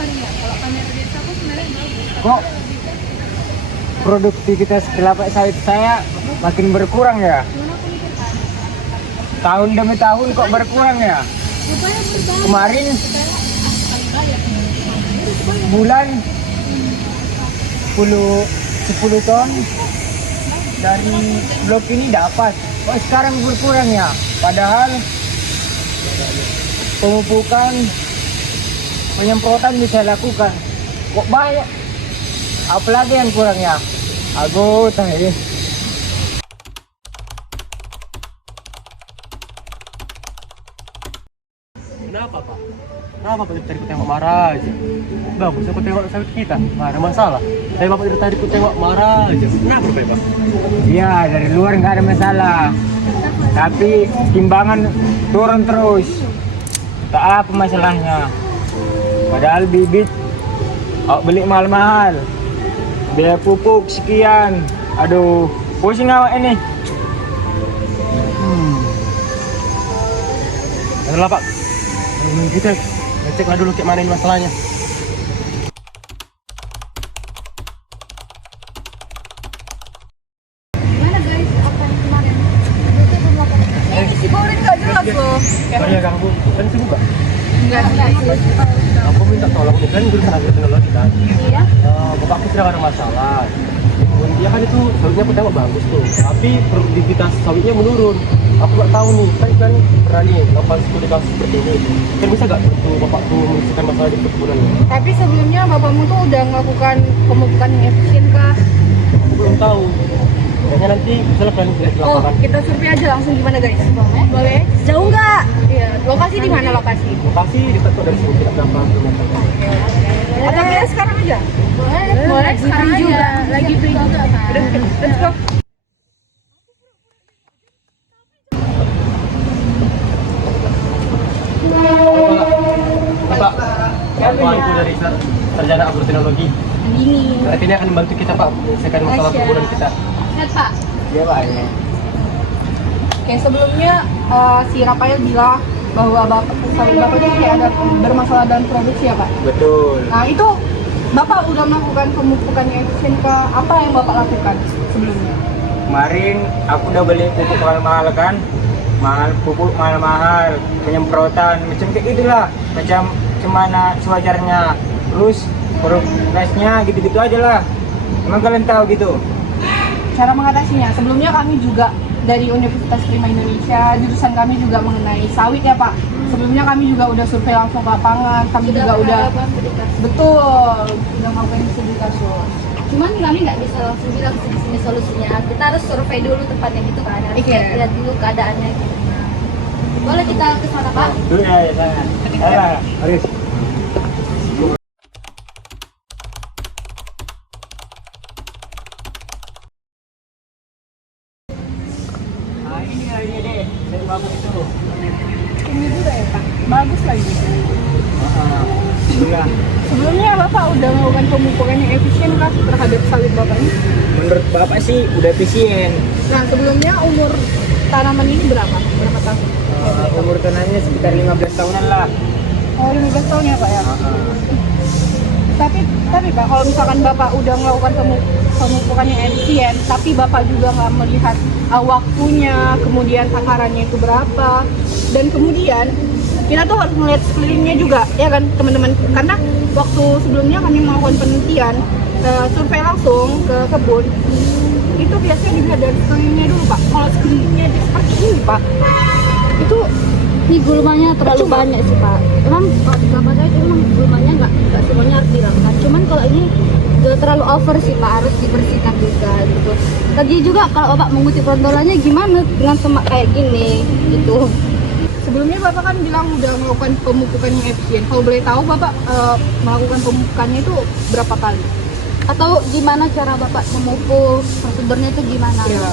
Kalau kamera biasa aku sebenarnya bagus. Kok produktivitas kelapa sawit saya makin berkurang ya? Cuma aku mikir kan, Tahun demi tahun kok berkurang ya? rupanya berubah. Kemarin Kali bayar. bulan 10 ton dari blok ini dapat. Kok sekarang berkurang ya? Padahal pemupukan, penyemprotan bisa lakukan. Kok banyak? Apalagi yang kurangnya? Aku tahu. Kenapa Pak? Kenapa Pak dari tadi ku tengok marah aja? Bagus aku tengok sawit kita, nggak ada masalah. Tapi Bapak dari tadi ku tengok marah aja. Kenapa Pak? Iya, dari luar nggak ada masalah. Tapi timbangan turun terus. Tak apa masalahnya. Padahal bibit beli mahal-mahal. Biaya pupuk sekian. Aduh, pusing awak ini. Adalah Pak. Kita ngeceklah dulu kayak mana ini masalahnya. Gimana guys? Apa yang kemarin? Itu belum apa? Ini si Borin nggak jelas loh. Sorry ya ganggu. Kan sibuk gak? Enggak sih. Aku minta tolong nih kan jurusan agroteknologi kan. Iya. Bapakku sedang ada masalah. Dia kan itu sawitnya aku tengok bagus tuh, tapi produktivitas sawitnya menurun. Aku nggak tahu nih, saya kan pernah nih lakukan studi kasus seperti ini. Kan bisa nggak bantu bapak tuh menyelesaikan masalah di perkebunan ini? Tapi sebelumnya bapakmu tuh udah melakukan pemupukan yang efisien kah? Aku belum tahu. Kayaknya nanti bisa lah kalian lihat di Oh, lapangan. kita survei aja langsung gimana guys? Boleh? Jauh nggak? Iya. Lokasi di mana lokasi? Lokasi dekat kok dari sini tidak berapa kilometer. Atau kita sekarang aja? Boleh. Boleh. Sekarang aja. Lagi free juga kan? Udah, let's go. Pak, Pak itu dari sarjana agroteknologi. Ini. Berarti ini akan membantu kita Pak menyelesaikan masalah perkebunan kita. Lihat Pak. Iya, Pak. Ya. Oke, sebelumnya si Rafael bilang bahwa sawit bapak itu kayak ada bermasalah dalam produksi ya Pak. Betul. Nah itu Bapak udah melakukan pemupukan yang efisien kah? Apa yang Bapak lakukan sebelumnya? Kemarin aku udah beli pupuk mahal-mahal kan, pupuk mahal-mahal, penyemprotan macam kayak gitulah, macam mana sewajarnya. Terus progresnya gitu-gitu aja lah. Emang kalian tahu gitu? Cara mengatasinya, sebelumnya kami juga dari Universitas Prima Indonesia, jurusan kami juga mengenai sawit ya Pak. Sebelumnya kami juga udah survei langsung ke lapangan, kami juga udah betul udah melakukan studi kasus. Cuman kami nggak bisa langsung bilang sini solusinya. Kita harus survei dulu tempatnya gitu kan. Harus Iya. lihat dulu keadaannya gitu. Boleh kita ke sana Pak? Iya, ya sana. Harus. Nah, ini deh, yang bagus itu. Ini juga ya Pak, bagus lagi. Iya. Sebelumnya Bapak udah melakukan pemupukan yang efisien kah terhadap sawit Bapak ini? Menurut Bapak sih udah efisien. Nah sebelumnya umur tanaman ini berapa? Berapa tahun? Umur tanahnya sekitar 15 tahunan lah. Oh 15 tahun ya Pak ya? Tapi Pak, kalau misalkan Bapak udah melakukan pemupukan yang efisien, tapi Bapak juga nggak melihat waktunya, kemudian takarannya itu berapa, dan kemudian kita tuh harus melihat sekelilingnya juga, ya kan teman-teman? Karena waktu sebelumnya kami melakukan penelitian, survei langsung ke kebun, itu biasanya dilihat dari sekelilingnya dulu Pak. Kalau sekelilingnya seperti ini Pak, itu Ini gulmanya terlalu banyak sih Pak. Emang kalau di kelapa sawit emang gulmanya nggak semuanya harus dihilangkan. Cuman kalau ini udah terlalu over sih Pak, harus dibersihkan juga gitu. Tadi juga kalau Bapak mengutip rontolannya gimana dengan semak kayak gini gitu. sebelumnya Bapak kan bilang udah melakukan pemupukan yang efisien. Kalau boleh tahu Bapak melakukan pemupukannya itu berapa kali? Atau gimana cara Bapak memupuk, prosedurnya itu gimana? Ya.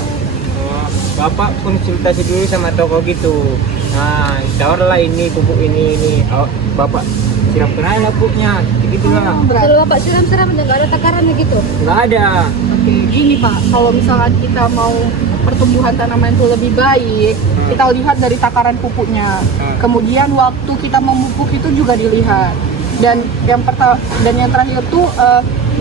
Bapak konsultasi dulu sama toko gitu. Nah, tawarlah ini pupuk ini. Oh, Bapak siramkan aja pupuknya, gitu lah. Kalau Bapak siram-siram aja nggak ada takarannya gitu? Nggak ada. Oke, gini Pak, kalau misalkan kita mau pertumbuhan tanaman itu lebih baik, kita lihat dari takaran pupuknya. Kemudian waktu kita memupuk itu juga dilihat. Dan yang terakhir tuh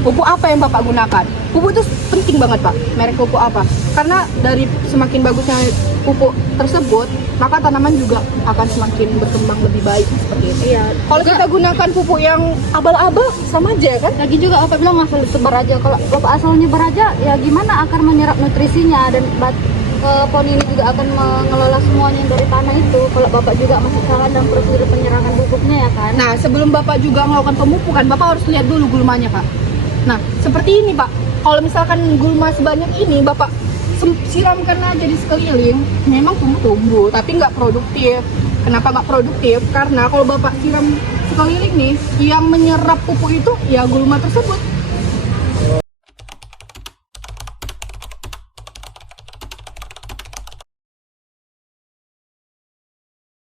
pupuk apa yang Bapak gunakan? Pupuk itu penting banget Pak. Merek pupuk apa? Karena dari semakin bagusnya pupuk tersebut, maka tanaman juga akan semakin berkembang lebih baik seperti itu. Iya. Kalau kita gunakan pupuk yang abal-abal sama aja kan? Lagi juga Bapak bilang asal disebar aja. Kalau Bapak asal nyebar aja, ya gimana akan menyerap nutrisinya dan pohon ini juga akan mengelola semuanya dari tanah itu. Kalau Bapak juga masih salah dalam prosedur penyerahan pupuknya ya kan. Nah, sebelum Bapak juga melakukan pemupukan, Bapak harus lihat dulu gulmanya, Pak. Nah, seperti ini, Pak. Kalau misalkan gulma sebanyak ini, Bapak siramkan aja di sekeliling, memang tumbuh, tapi nggak produktif. Kenapa nggak produktif? Karena kalau Bapak siram sekeliling nih, yang menyerap pupuk itu ya gulma tersebut.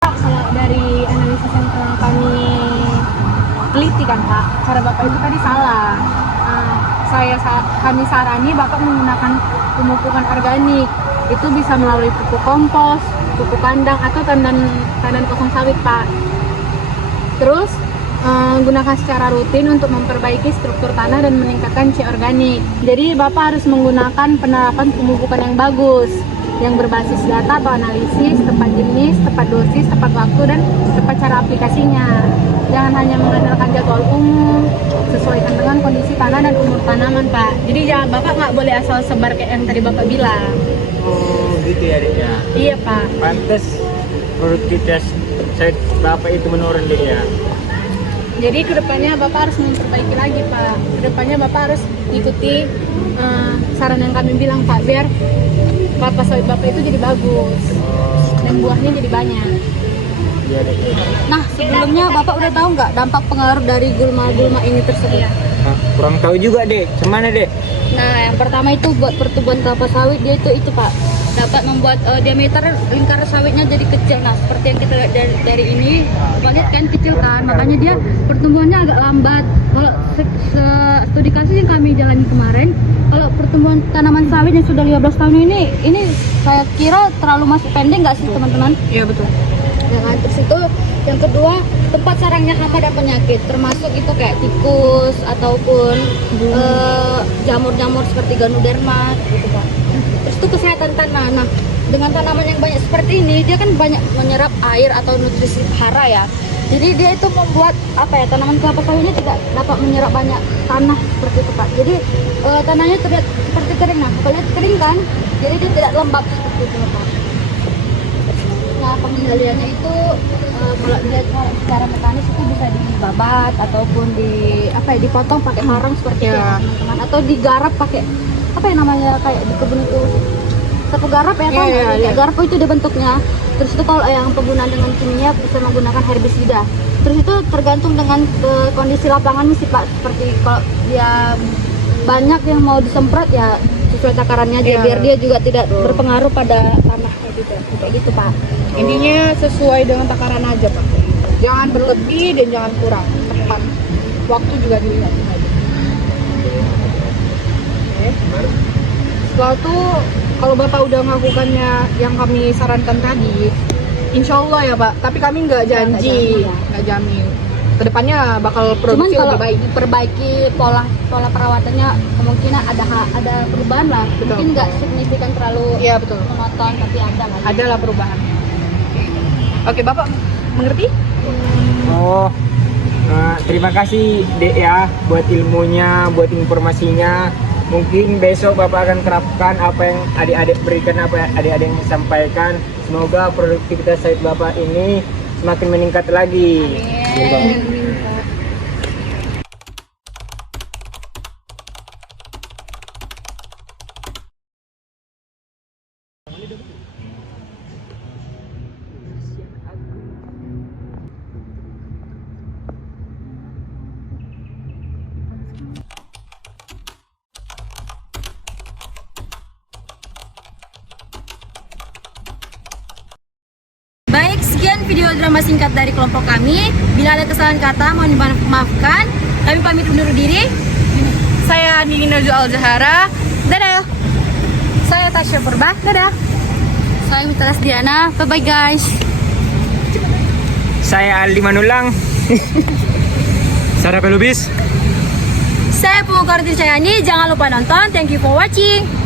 Kalau dari analisis yang telah kami teliti kan Pak, cara Bapak itu tadi salah. Kami sarani Bapak menggunakan pemupukan organik. Itu bisa melalui pupuk kompos, pupuk kandang atau tandan kosong sawit Pak. Terus gunakan secara rutin untuk memperbaiki struktur tanah dan meningkatkan C organik. Jadi Bapak harus menggunakan penerapan pemupukan yang bagus, yang berbasis data atau analisis, tepat jenis, tepat dosis, tepat waktu, dan tepat cara aplikasinya. Jangan hanya mengandalkan jadwal umum, sesuaikan dengan kondisi tanah dan umur tanaman Pak. Jadi jangan Bapak nggak boleh asal sebar kayak yang tadi Bapak bilang. Oh gitu ya Dek ya. Iya Pak. Pantes produktivitas sawit Bapak itu menurun Dek ya. Jadi kedepannya Bapak harus memperbaiki lagi Pak. Kedepannya Bapak harus ikuti saran yang kami bilang Pak, biar kelapa sawit Bapak itu jadi bagus dan buahnya jadi banyak. Iya Dek. Nah sebelumnya Bapak udah tahu nggak dampak pengaruh dari gulma-gulma ini tersebut? Nah, kurang tahu juga Dek. Gimana Dek? Nah yang pertama itu buat pertumbuhan kelapa sawit dia itu Pak, dapat membuat diameter lingkar sawitnya jadi kecil. Nah seperti yang kita lihat dari ini, Bapak lihat kan kecil kan, makanya dia pertumbuhannya agak lambat. Kalau studi kasus yang kami jalani kemarin, kalau pertumbuhan tanaman sawit yang sudah 15 tahun ini saya kira terlalu masih pendek nggak sih teman-teman? Iya betul. Ya kan? Terus itu yang kedua, tempat sarangnya hama dan penyakit, termasuk itu kayak tikus ataupun jamur-jamur seperti ganoderma gitu Pak. Terus itu kesehatan tanah. Nah dengan tanaman yang banyak seperti ini, dia kan banyak menyerap air atau nutrisi hara ya. Jadi dia itu membuat tanaman kelapa sawitnya tidak dapat menyerap banyak tanah seperti itu Pak. Jadi tanahnya terlihat seperti kering. Nah kalau lihat kering kan, jadi dia tidak lembab seperti itu Pak. Nah pengendaliannya itu kalau dilihat secara mekanis itu bisa dibabat ataupun dipotong pakai harang seperti itu Ya. teman-teman, atau digarap pakai kayak di kebun itu sapu garap ya kan? Iya, iya. Kayak garap itu dia bentuknya. Terus itu kalau yang penggunaan dengan kimia bisa menggunakan herbisida. Terus itu tergantung dengan kondisi lapangan sih Pak. Seperti kalau dia banyak yang mau disemprot ya sesuai takarannya aja, Iya. biar dia juga tidak berpengaruh pada tanahnya gitu. Kayak gitu Pak. Intinya sesuai dengan takaran aja Pak. Jangan berlebih dan jangan kurang. Tepat. Waktu juga dilihat. Oke. Setelah itu kalau Bapak udah melakukannya yang kami sarankan tadi, insya Allah ya Pak. Tapi kami nggak janji, nggak jamin. Kedepannya bakal Cuman produksi kalau lebih baik. diperbaiki pola perawatannya, kemungkinan ada perubahan lah. Betul. Mungkin nggak signifikan terlalu Iya betul. monoton, tapi ada lah. Adalah perubahannya. Oke Bapak mengerti? Oh, terima kasih Dek ya buat ilmunya, buat informasinya. Mungkin besok Bapak akan terapkan apa yang adik-adik berikan, apa yang adik-adik yang sampaikan. Semoga produktivitas sawit Bapak ini semakin meningkat lagi. Baik, sekian video drama singkat dari kelompok kami. Bila ada kesalahan kata, mohon dimaafkan. Kami pamit undur diri. Saya Nina Al-Zahara. Dadah. Saya Tasya Purba. Dadah. Saya Mitra Diana. Bye bye guys. Saya Aldi Manulang. Saya Pelubis. Saya Punggar Tircayani. Jangan lupa nonton. Thank you for watching.